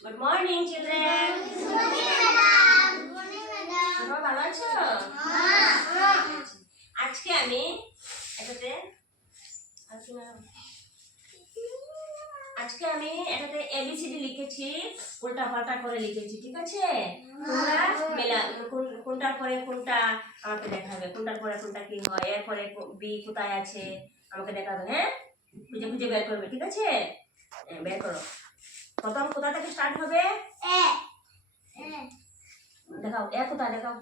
Good morning, children. Good morning, madam. Good morning, madam. সবাই ভালো আছো? আজকে আমি এটাতে ABCD লিখেছি, উল্টা পাল্টা করে লিখেছি, ঠিক আছে? তোমরা কোনটার পরে কোনটা আমাকে দেখাবে, কোনটার পরে কোনটা কি হয়, এরপরে বি কোথায় আছে আমাকে দেখাবে, হ্যাঁ? খুঁজে খুঁজে বের করবে, ঠিক আছে? বের করো। প্রথম কোথা থেকে স্টার্ট হবে? দেখাও, কোথায় দেখাও?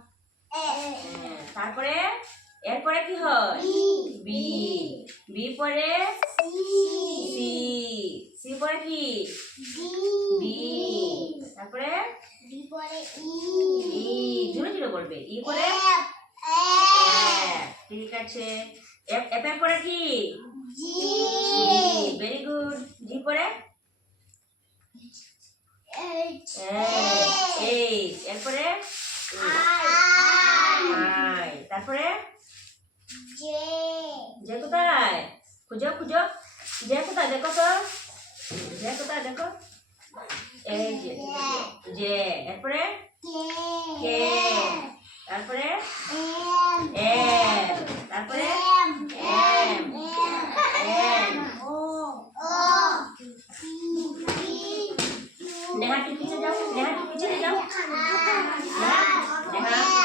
তারপরে এরপরে কি হয়? বি। বি পরে সি। সি পরে কি? ডি। তারপরে ই। জোরে জোরে বলবে। ই পরে এফ। ঠিক আছে। এফ এর পরে কি? জি। Very good. জি পরে এইচ। এরপরে আই। তারপরে জে কোথায়? খুঁজো খুঁজো। জে কোথায় দেখো তো? জে কোথায় দেখো? এই জে। এরপরে কে। তারপরে এম। তারপরে এম। নেহা, পিছনে যাও। নেহা, পিছনে যাও। নেহা